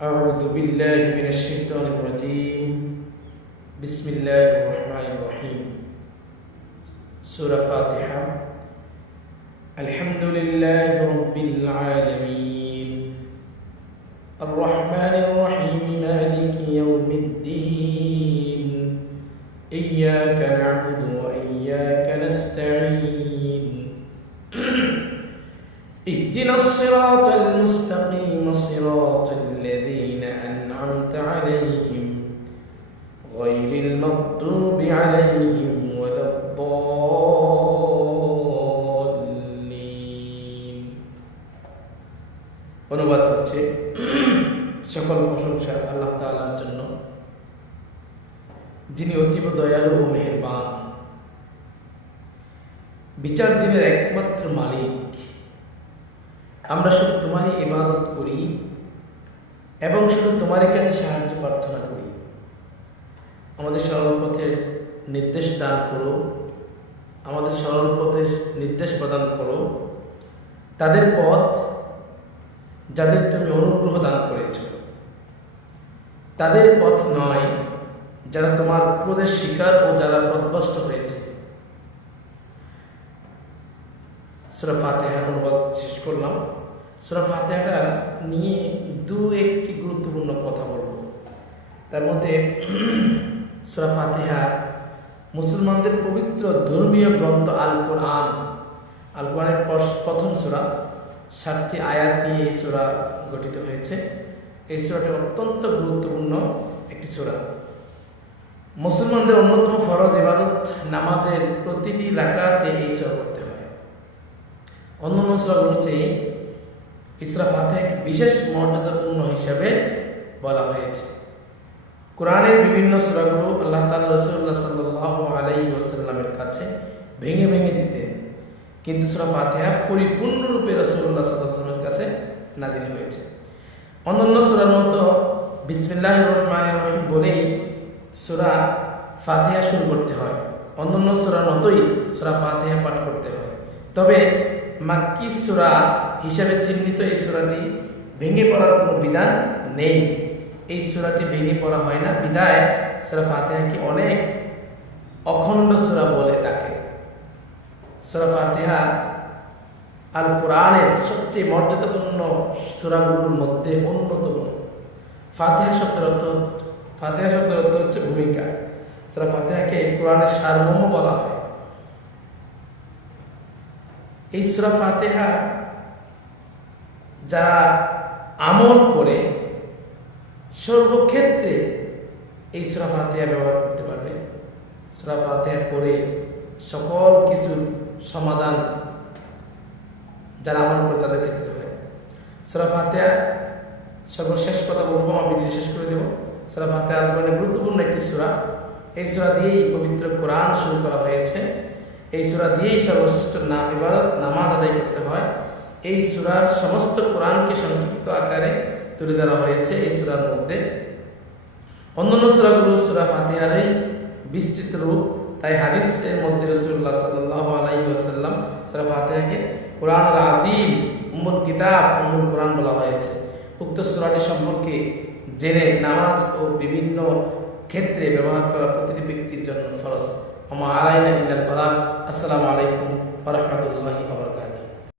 أعوذ بالله من الشيطان الرجيم. بسم الله الرحمن الرحيم. سورة فاتحة. الحمد لله رب العالمين. الرحمن الرحيم مالك يوم الدين. إياك نعبد وإياك সকল প্রশংসা আল্লাহ তাআলার জন্য। যিনি অতীব দয়ালু ও মেহেরবান। বিচার দিনের একমাত্র মালিক। আমরা শুধু তোমারই ইবাদত করি এবং শুধু তোমার কাছে সাহায্য প্রার্থনা করি। আমাদের সরল পথের নির্দেশ দান করো। আমাদের সরল পথের নির্দেশ প্রদান করো। তাদের পথ যাদের তুমি অনুগ্রহ দান করেছ। তাদের পথ নয় যারা তোমার ক্রোধের শিকার ও যারা প্রদ্বষ্ট হয়েছে। সুরা ফাতেহার অনুবাদ শেষ করলাম। সুরা নিয়ে দু একটি গুরুত্বপূর্ণ কথা বলব। তার মধ্যে সুরা মুসলমানদের পবিত্র ধর্মীয় গ্রন্থ আল কোরআন আল কোরআনের প্রথম সুরা সাতটি আয়াত নিয়ে এই সুরা গঠিত হয়েছে। এই সুরাটি অত্যন্ত গুরুত্বপূর্ণ একটি সুরা। মুসলমানদের অন্যতম ফরজ ইবাদত নামাজের প্রতিটি রাকাতে এই সুরা করতে হয়। অন্যান্য সুরাগুলো চেয়ে ইসরা ফাতেহাকে বিশেষ মর্যাদাপূর্ণ হিসাবে বলা হয়েছে। কোরআনের বিভিন্ন সুরাগুলো আল্লাহ তালা রসুল্লাহ সাল্লাহ আলহি ওসাল্লামের কাছে ভেঙে ভেঙে দিতেন। কিন্তু সুরা ফাতেহা পরিপূর্ণরূপে রসুল্লাহ সাল্লামের কাছে নাজিল হয়েছে। অন্যান্য সুরার মতো বিসমিল্লাহ রহমান রহিম বলেই সুরা ফাতেহা শুরু করতে হয়। অন্যান্য সুরার মতোই সুরা ফাতেহা পাঠ করতে হয়। তবে মাক্কি সুরা হিসাবে চিহ্নিত এই সুরাটি ভেঙে পড়ার কোনো বিধান নেই। এই সুরাটি ভেঙে পড়া হয় না। বিদায় সুরা ফাতেহাকে অনেক অখণ্ড সুরা বলে ডাকে। সুরা ফাতেহা আল কোরআনের সবচেয়ে মর্যাদাপূর্ণ সুরাগুলোর মধ্যে অন্যতম। ফাতেহা শব্দের অর্থ ফাতেহা শব্দের অর্থ হচ্ছে ভূমিকা। সুরা ফাতেহাকে কোরআনের সারমর্ম বলা হয়। এই সুরা ফাতেহা যারা আমল করে, সর্বক্ষেত্রে এই সুরা ফাতেহা ব্যবহার করতে পারবে। সুরা ফাতেহা পড়ে সকল কিছুর সমাধান যারা আমার করে তাদের ক্ষেত্রে হয়। সুরা ফাতেহা সর্বশেষ কথা বলব, আমি শেষ করে দেবো। সুরা ফাতেহা আলমানের গুরুত্বপূর্ণ একটি সুরা। এই সুরা দিয়েই পবিত্র কোরআন শুরু করা হয়েছে। এই সুরা দিয়েই সর্বশ্রেষ্ঠ না, ইবাদত, নামাজ আদায় করতে হয়। এই সুরার সমস্ত কোরআনকে সংক্ষিপ্ত আকারে তুলে ধরা হয়েছে এই সুরার মধ্যে। অন্যান্য সুরাগুলো সুরা ফাতিহারই বিস্তৃত রূপ তাই হাদিসের মধ্যে রসুল্লাহ সাল্লাহ আলাইহি ওসাল্লাম সুরা ফাতেহাকে কোরআন আজিম উম্মুল কিতাব, উম্মুল কোরআন বলা হয়েছে। উক্ত সুরাটি সম্পর্কে জেনে নামাজ ও বিভিন্ন ক্ষেত্রে ব্যবহার করা প্রতিটি ব্যক্তির জন্য ফরজ। আমা আলাইনা ইল্লাল বালাগ। আসসালামু আলাইকুম ওয়া রাহমাতুল্লাহি